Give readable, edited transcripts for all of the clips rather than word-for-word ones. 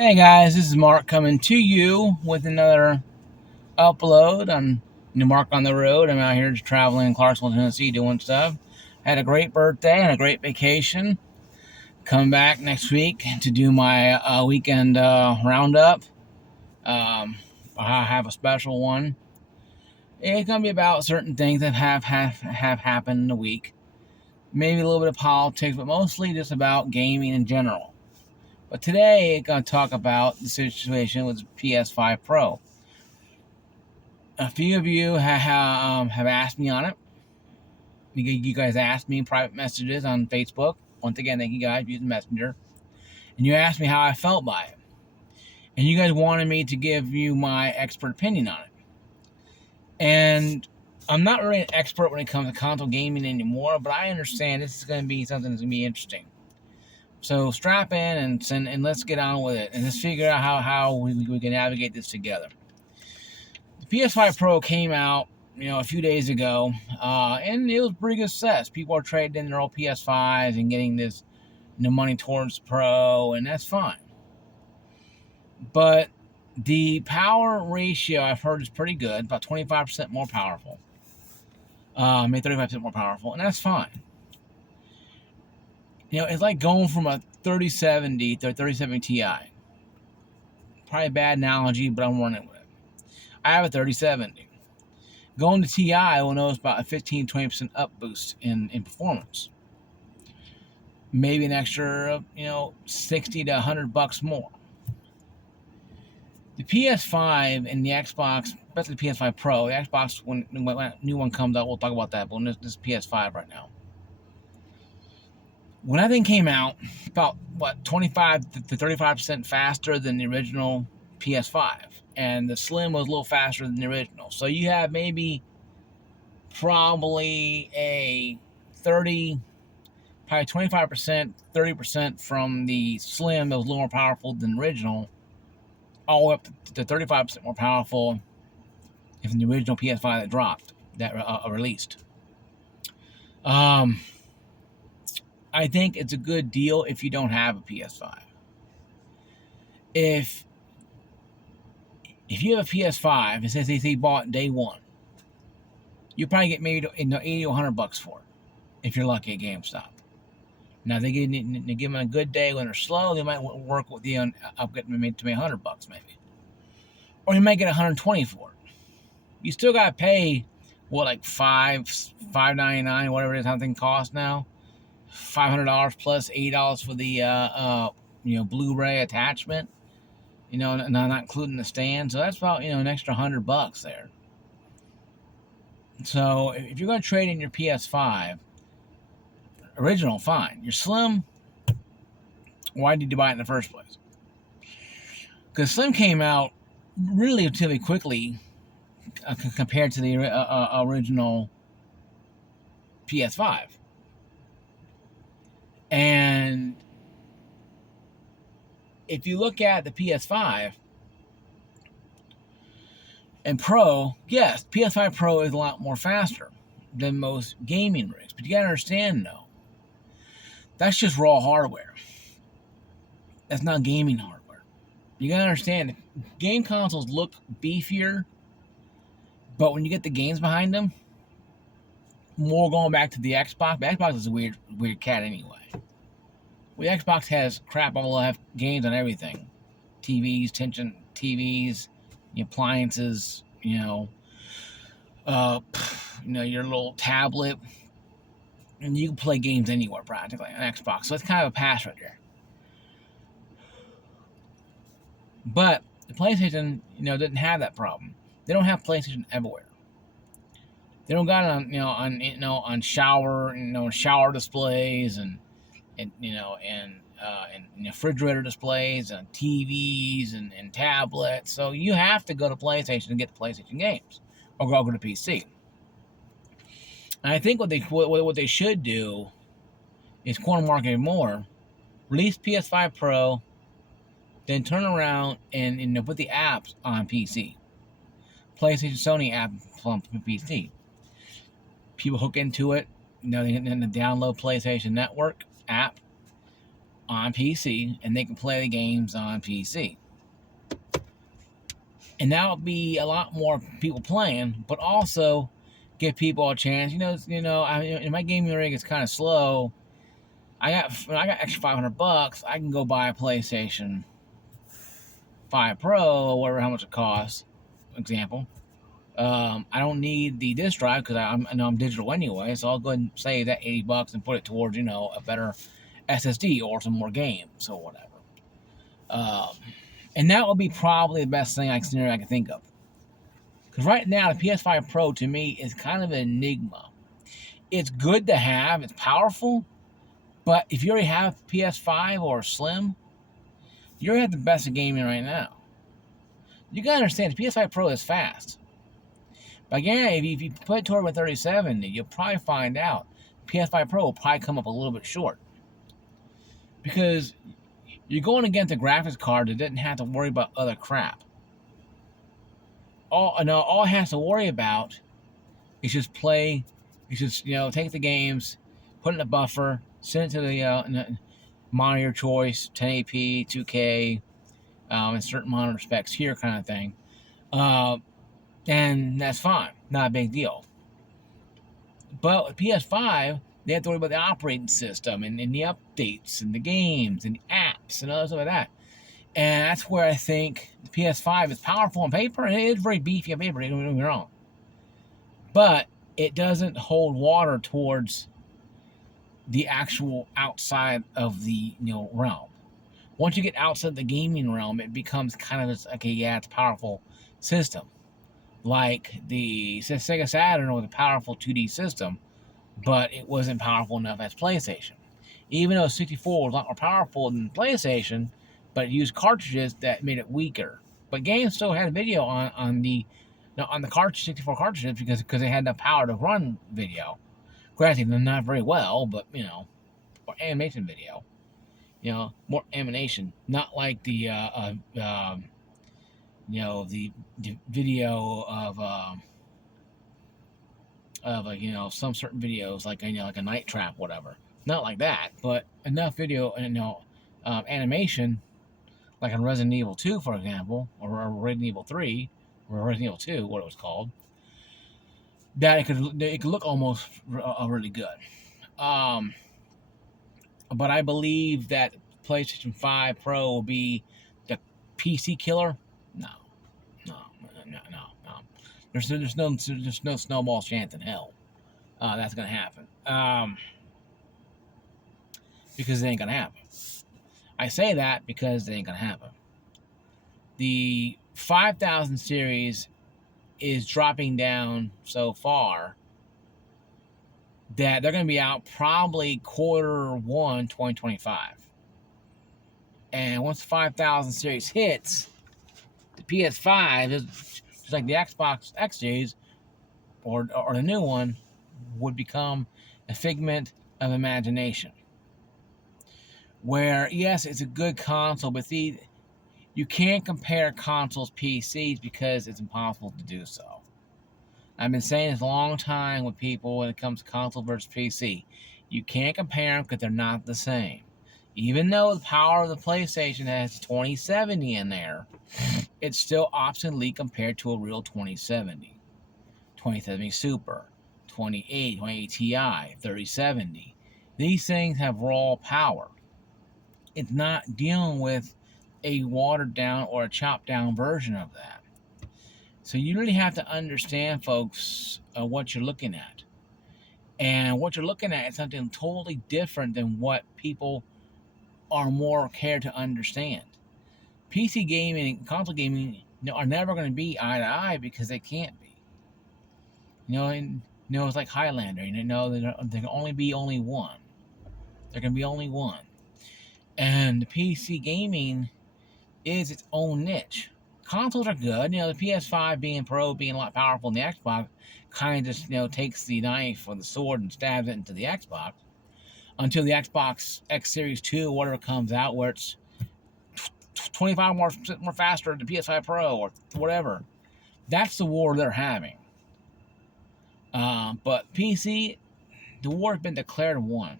Hey guys, this is Mark coming to you with another upload on New Mark on the Road. I'm out here just traveling in Clarksville, Tennessee, doing stuff. Had a great birthday and a great vacation. Coming back next week to do my weekend roundup. I have a special one. It's gonna be about certain things that have happened in the week. Maybe a little bit of politics, but mostly just about gaming in general. But today, I'm going to talk about the situation with the PS5 Pro. A few of you have asked me on it. You guys asked me in private messages on Facebook. Once again, thank you guys for using Messenger. And you asked me how I felt by it. And you guys wanted me to give you my expert opinion on it. And I'm not really an expert when it comes to console gaming anymore, but I understand this is going to be something that's going to be interesting. So strap in and let's get on with it. And let's figure out how we can navigate this together. The PS5 Pro came out, a few days ago, and it was pretty good success. People are trading in their old PS5s and getting this, money towards Pro, and that's fine. But the power ratio I've heard is pretty good, about 25% more powerful, maybe 35% more powerful, and that's fine. It's like going from a 3070 to a 3070 Ti. Probably a bad analogy, but I'm running with it. I have a 3070. Going to TI will notice about a 15-20% up boost in performance. Maybe an extra, $60 to $100 more. The PS5 and the Xbox, especially the PS5 Pro, the Xbox, when a new one comes out, we'll talk about that, but this is PS5 right now. When that thing came out, about, 25 to 35% faster than the original PS5. And the Slim was a little faster than the original. So you have maybe probably a 25%, 30% from the Slim that was a little more powerful than the original, all the way up to 35% more powerful than the original PS5 that dropped, that released. I think it's a good deal if you don't have a PS5. If you have a PS5, and says they bought day one, you probably get maybe $80 or $100 for it if you're lucky at GameStop. Now they give them a good day when they're slow. They might work with you on getting maybe to $100 maybe, or you might get $120 for it. You still got to pay like $5.99, whatever it is, how thing costs now. $500 plus $80 for the Blu-ray attachment. Not including the stand. So that's about an extra $100 there. So if you're going to trade in your PS5 original, fine. Your Slim, why did you buy it in the first place? Because Slim came out relatively quickly compared to the original PS5. And if you look at the PS5 and Pro, yes, PS5 Pro is a lot more faster than most gaming rigs. But you gotta understand, though, that's just raw hardware. That's not gaming hardware. You gotta understand, game consoles look beefier, but when you get the games behind them, more going back to the Xbox. The Xbox is a weird cat anyway. The Xbox has crap all have games on everything. TVs, TVs, appliances, your little tablet. And you can play games anywhere practically on Xbox. So it's kind of a pass right there. But the PlayStation, didn't have that problem. They don't have PlayStation everywhere. They don't got it on shower displays and refrigerator displays and TVs and tablets. So you have to go to PlayStation to get the PlayStation games, or go to PC. And I think what they should do is corner market more, release PS5 Pro, then turn around and put the apps on PC. PlayStation, Sony app on PC. People hook into it. They can download PlayStation Network app on PC, and they can play the games on PC. And that'll be a lot more people playing, but also give people a chance. My gaming rig is kind of slow. When I got extra $500, I can go buy a PlayStation 5 Pro, or whatever how much it costs. Example. I don't need the disk drive because I know I'm digital anyway, so I'll go ahead and save that $80 and put it towards a better SSD or some more games or whatever. And that will be probably the best scenario I can think of. Because right now, the PS5 Pro to me is kind of an enigma. It's good to have, it's powerful, but if you already have PS5 or Slim, you already have the best of gaming right now. You gotta understand, the PS5 Pro is fast. But again, if you put it toward a 3070, you'll probably find out PS5 Pro will probably come up a little bit short. Because you're going against a graphics card that didn't have to worry about other crap. All it has to worry about is just play. It's just take the games, put it in a buffer, send it to the monitor choice, 1080p, 2K, and certain monitor specs here, kind of thing. And that's fine, not a big deal. But with PS5, they have to worry about the operating system and the updates and the games and the apps and other stuff like that. And that's where I think the PS5 is powerful on paper, and it is very beefy on paper, don't get me wrong. But it doesn't hold water towards the actual outside of the realm. Once you get outside the gaming realm, it becomes kind of this, okay, yeah, it's a powerful system. Like the Sega Saturn was a powerful 2D system, but it wasn't powerful enough as PlayStation. Even though 64 was a lot more powerful than PlayStation, but it used cartridges that made it weaker. But games still had video on the 64 cartridges because they had the power to run video. Granted, not very well, but for animation video, more animation, not like the the video of some certain videos like like a Night Trap, whatever. Not like that, but enough video and animation, like on Resident Evil 2, for example, or Resident Evil 3, or Resident Evil 2, what it was called, that it could look almost really good. But I believe that PlayStation 5 Pro will be the PC killer. No. There's no snowball chance in hell that's gonna happen. Because it ain't gonna happen. I say that because it ain't gonna happen. The 5000 series is dropping down so far that they're going to be out probably Q1 2025. And once the 5000 series hits, the PS5 is just like the Xbox X Series or the new one would become a figment of imagination. Where, yes, it's a good console, but you can't compare consoles PCs because it's impossible to do so. I've been saying this a long time with people when it comes to console versus PC. You can't compare them because they're not the same. Even though the power of the PlayStation has 2070 in there, it's still obsolete compared to a real 2070. 2070 Super, 2080 Ti, 3070. These things have raw power. It's not dealing with a watered down or a chopped down version of that. So you really have to understand, folks, what you're looking at. And what you're looking at is something totally different than what people are more care to understand. PC gaming and console gaming are never going to be eye to eye because they can't be. It's like Highlander. There can only be one. There can be only one. And the PC gaming is its own niche. Consoles are good. The PS5 being Pro, being a lot powerful than the Xbox, kind of just, takes the knife or the sword and stabs it into the Xbox. Until the Xbox X Series 2, whatever comes out, where it's 25 more faster than the PS5 Pro or whatever. That's the war they're having. But PC, the war has been declared won.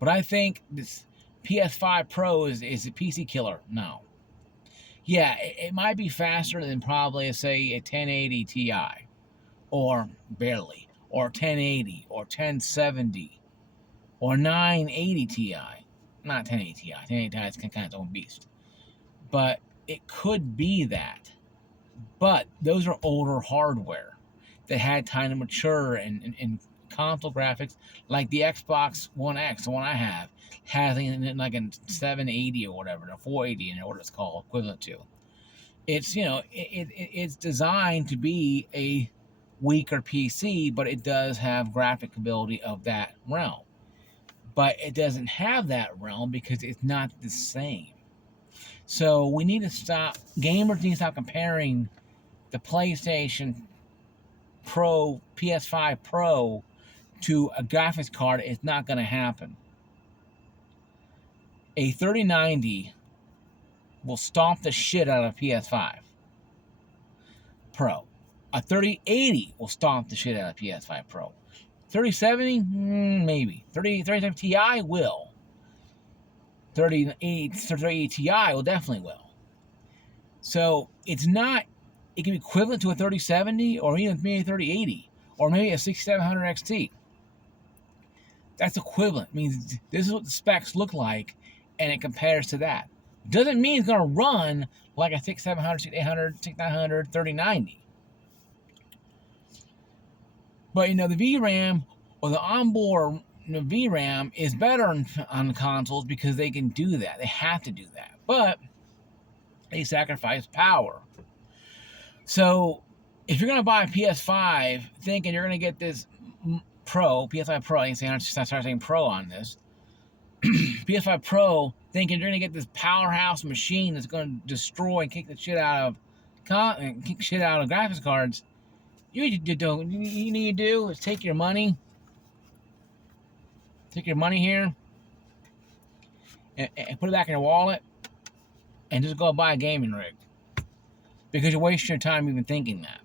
But I think this PS5 Pro is a PC killer. No. Yeah, it might be faster than probably, say, a 1080 Ti, or barely, or 1080, or 1070, or 980 Ti. Not 1080 Ti. 1080 Ti is kind of its own beast. But it could be that. But those are older hardware that had time to mature, and console graphics, like the Xbox One X, the one I have, has like a 780 or whatever, a 480, and what it's called, equivalent to. It's, it's designed to be a weaker PC, but it does have graphic ability of that realm. But it doesn't have that realm because it's not the same. So we need to stop. Gamers need to stop comparing the PlayStation Pro, PS5 Pro, to a graphics card. It's not going to happen. A 3090 will stomp the shit out of PS5 Pro. A 3080 will stomp the shit out of PS5 Pro. 3070, maybe. 3070 Ti will. 3080 Ti will definitely will. So it's not. It can be equivalent to a 3070, or even maybe a 3080, or maybe a 6700 XT. That's equivalent. It means this is what the specs look like, and it compares to that. Doesn't mean it's going to run like a 6700, 6800, 6900, 3090. But the VRAM, or the onboard VRAM, is better on consoles because they can do that. They have to do that. But they sacrifice power. So if you're going to buy a PS5 thinking you're going to get this PS5 Pro, I start saying Pro on this. PS5 Pro, thinking you're going to get this powerhouse machine that's going to destroy and kick the shit out of graphics cards, you need to do is take your money here and put it back in your wallet and just go buy a gaming rig. Because you're wasting your time even thinking that.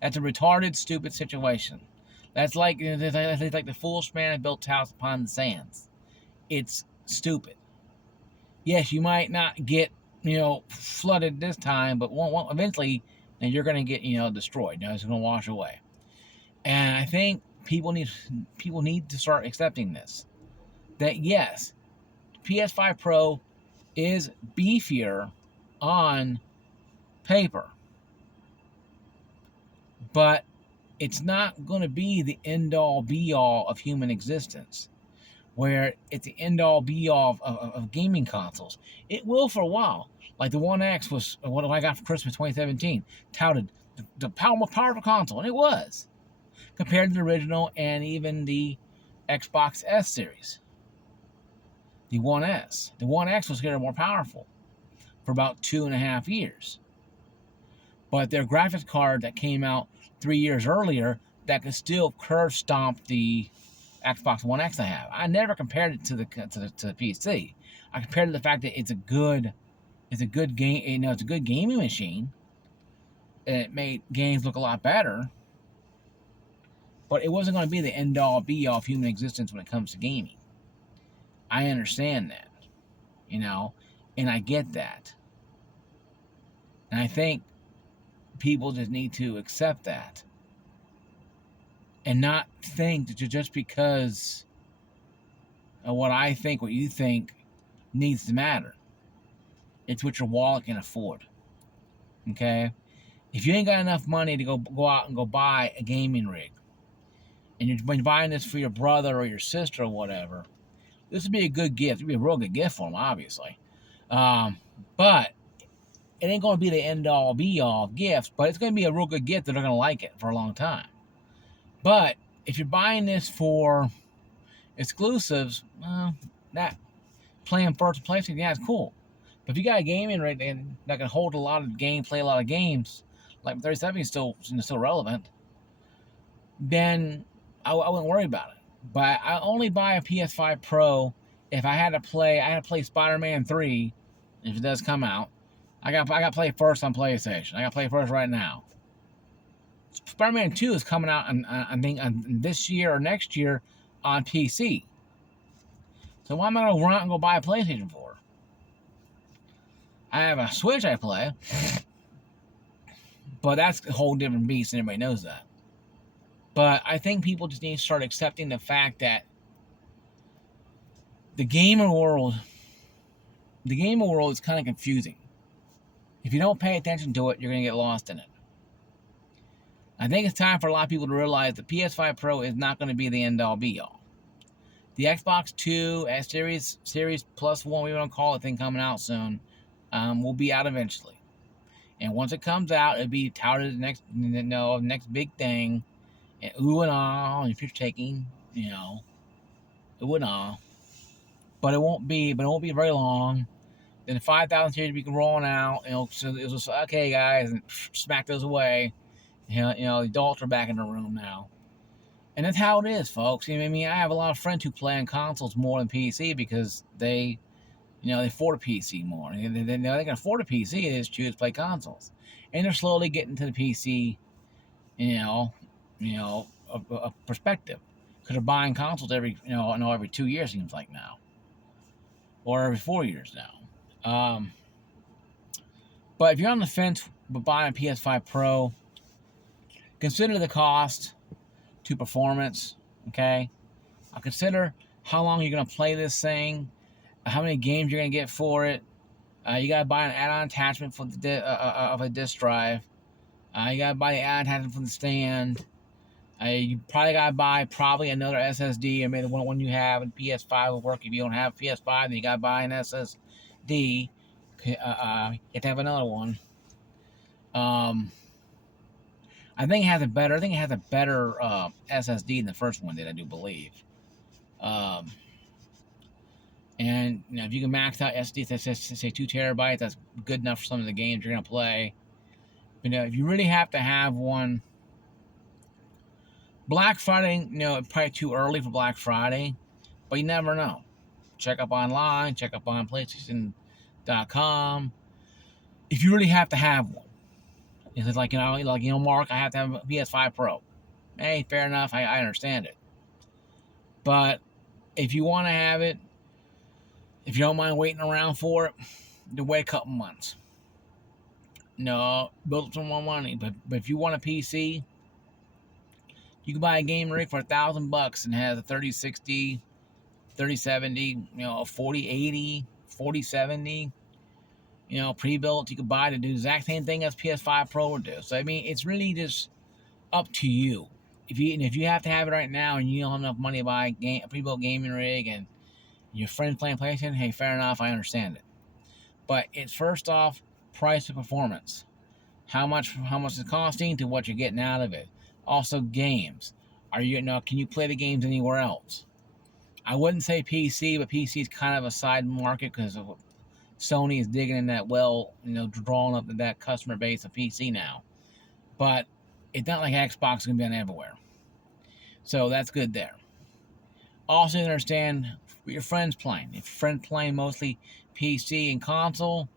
That's a retarded, stupid situation. That's like the foolish man that built house upon the sands. It's stupid. Yes, you might not get flooded this time, but eventually you're going to get destroyed. It's going to wash away. And I think people need to start accepting this. That yes, PS5 Pro is beefier on paper, but it's not going to be the end-all be-all of human existence, where it's the end-all be-all of gaming consoles. It will for a while. Like the One X was what I got for Christmas 2017, touted the most powerful console, and it was, compared to the original and even the Xbox S series. The One S. The One X was more powerful for about 2.5 years. But their graphics card that came out 3 years earlier that could still curve stomp the Xbox One X I have. I never compared it to the PC. I compared it to the fact that it's a good game. It's a good gaming machine, and it made games look a lot better. But it wasn't going to be the end all be all of human existence when it comes to gaming. I understand that, and I get that, and I think people just need to accept that and not think that just because of what I think, what you think needs to matter. It's what your wallet can afford. Okay? If you ain't got enough money to go out and go buy a gaming rig, and you're buying this for your brother or your sister or whatever, this would be a good gift. It would be a real good gift for them, obviously. But it ain't going to be the end-all, be-all of gifts, but it's going to be a real good gift that they're going to like it for a long time. But if you're buying this for exclusives, that playing first PlayStation, yeah, it's cool. But if you got a gaming rig that can hold a lot of games, play a lot of games, like 37 is still relevant, then I wouldn't worry about it. But I only buy a PS5 Pro if I had to play Spider-Man 3, if it does come out. I got to play first on PlayStation. I got to play first right now. Spider-Man 2 is coming out, I think, this year or next year on PC. So why am I going to run out and go buy a PlayStation 4? I have a Switch I play, but that's a whole different beast, and everybody knows that. But I think people just need to start accepting the fact that the gamer world is kind of confusing. If you don't pay attention to it, you're going to get lost in it. I think it's time for a lot of people to realize the PS5 Pro is not going to be the end-all be-all. The Xbox 2 Series Plus 1, we want to call it, thing coming out soon, will be out eventually. And once it comes out, it'll be touted as the next big thing. And ooh and ah, if you're taking, ooh and ah. But it won't be very long. Then the 5,000 series we can roll out. So it was just, okay, guys, and smack those away. The adults are back in the room now. And that's how it is, folks. I mean, I have a lot of friends who play on consoles more than PC because they afford a PC more. They can afford a PC, they just choose to play consoles. And they're slowly getting to the PC, a perspective. Because they're buying consoles every 2 years, seems like now. Or every 4 years now. But if you're on the fence with buying a PS5 Pro, consider the cost to performance, okay? I'll consider how long you're going to play this thing, how many games you're going to get for it. You got to buy an add-on attachment for of a disk drive. You got to buy the add-on attachment for the stand. You probably got to buy another SSD, or maybe the one you have in PS5 will work. If you don't have PS5, then you got to buy an SSD. You have to have another one. I think it has a better SSD than the first one did, I do believe. And if you can max out SSD, say 2 terabytes, that's good enough for some of the games you're gonna play. But if you really have to have one, Black Friday, probably too early for Black Friday, but you never know. Check up online, check up on PlayStation.com. If you really have to have one, it's like Mark, I have to have a PS5 Pro. Hey, fair enough, I understand it. But if you want to have it, if you don't mind waiting around for it, then wait a couple months. No, build up some more money. But if you want a PC, you can buy a game rig for $1,000 and has a 3060, 3070, a 4080, 4070, pre-built. You could buy to do the exact same thing as PS5 Pro would do. So I mean, it's really just up to you. If you have to have it right now and you don't have enough money to buy a pre-built gaming rig and your friends playing PlayStation, hey, fair enough, I understand it. But it's first off price to performance. How much it's costing to what you're getting out of it. Also games. Can you play the games anywhere else? I wouldn't say PC, but PC is kind of a side market because Sony is digging in that well, drawing up that customer base of PC now. But it's not like Xbox is going to be on everywhere. So that's good there. Also, understand what your friends playing. If your friends playing mostly PC and console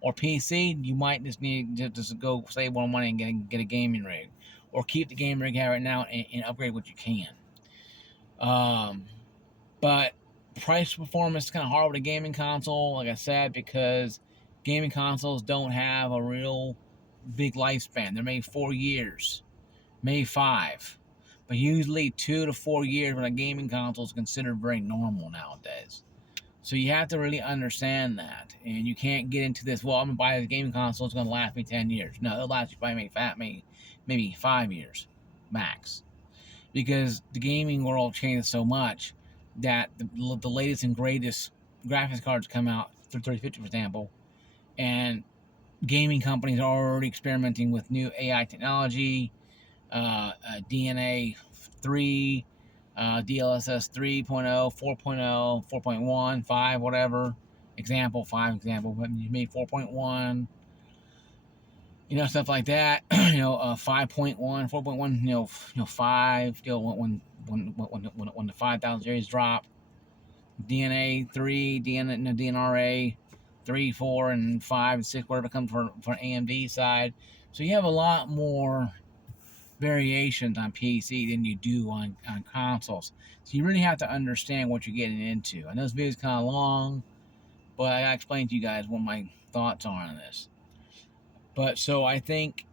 or PC, you might just need to just go save more money and get a gaming rig. Or keep the gaming rig you have right now and upgrade what you can. But price performance is kind of hard with a gaming console, like I said, because gaming consoles don't have a real big lifespan. They're maybe 4 years, maybe 5. But usually 2 to 4 years when a gaming console is considered very normal nowadays. So you have to really understand that. And you can't get into this, well, I'm going to buy this gaming console, it's going to last me 10 years. No, it'll last you probably maybe 5 years, max. Because the gaming world changes so much that the latest and greatest graphics cards come out, for 3050 for example, and gaming companies are already experimenting with new AI technology, DNA 3, DLSS 3.0, 4.0, 4.1, 5, whatever. 5 example, but you made 4.1, stuff like that. 5.1, 4.1, 5, when the 5,000 series drop. DNA 3, DNRA 3, 4, and 5, and 6, whatever comes for AMD side. So you have a lot more variations on PC than you do on consoles. So you really have to understand what you're getting into. I know this video is kind of long, but I explained to you guys what my thoughts are on this. But so I think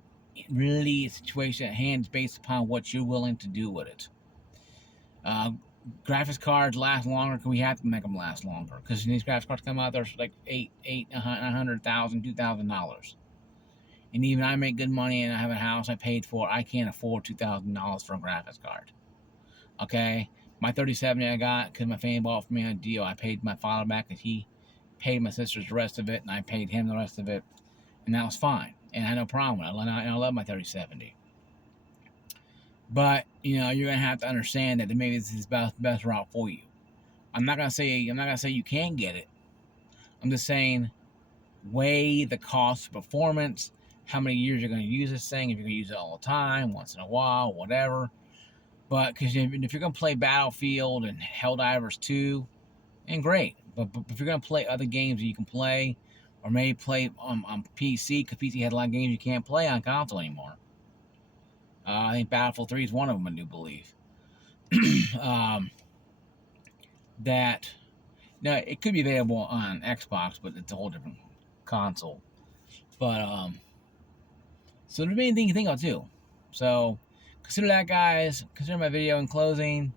really the situation at hand is based upon what you're willing to do with it. Graphics cards last longer because we have to make them last longer. Because these graphics cards come out, they're like $100,000, $2,000. And even I make good money and I have a house I paid for. I can't afford $2,000 for a graphics card. Okay, my 3070 I got because my family bought for me on a deal. I paid my father back because he paid my sisters the rest of it, and I paid him the rest of it, and that was fine. And I had no problem with it. I love my 3070. But you know, you're gonna have to understand that maybe this is the best route for you. I'm not gonna say you can't get it. I'm just saying weigh the cost of performance, how many years you're gonna use this thing, if you're gonna use it all the time, once in a while, whatever. But because if you're gonna play Battlefield and Helldivers 2, and great. But if you're gonna play other games that you can play, or maybe play on PC, because PC has a lot of games you can't play on console anymore. I think Battlefield 3 is one of them, I do believe. That now it could be available on Xbox, but it's a whole different console. But so the main thing you think of too. So consider that, guys. Consider my video in closing.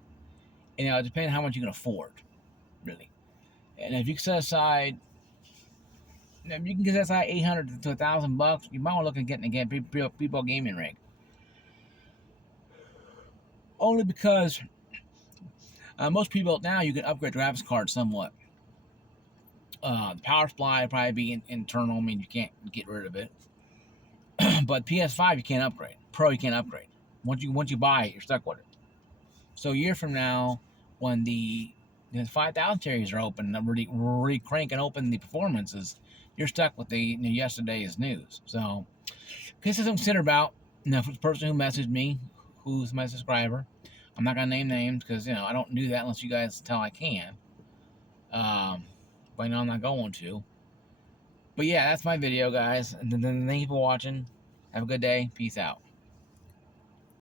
You know, it depends how much you can afford, really. And if you can set aside, if you can set aside $800 to $1,000, you might want to look at getting a people gaming rig. Only because most people now you can upgrade the graphics card somewhat. The power supply will probably be internal. I mean, you can't get rid of it. But PS5 you can't upgrade. Pro you can't upgrade. Once you buy it, you're stuck with it. So a year from now, when the 5,000 series are open, and really cranking open the performances, you're stuck with the yesterday's news. So, this is something to consider about. Now, for the person who messaged me, who's my subscriber, I'm not gonna name names because I don't do that unless you guys tell I can. But I'm not going to. But yeah, that's my video, guys. And then thank you for watching. Have a good day. Peace out.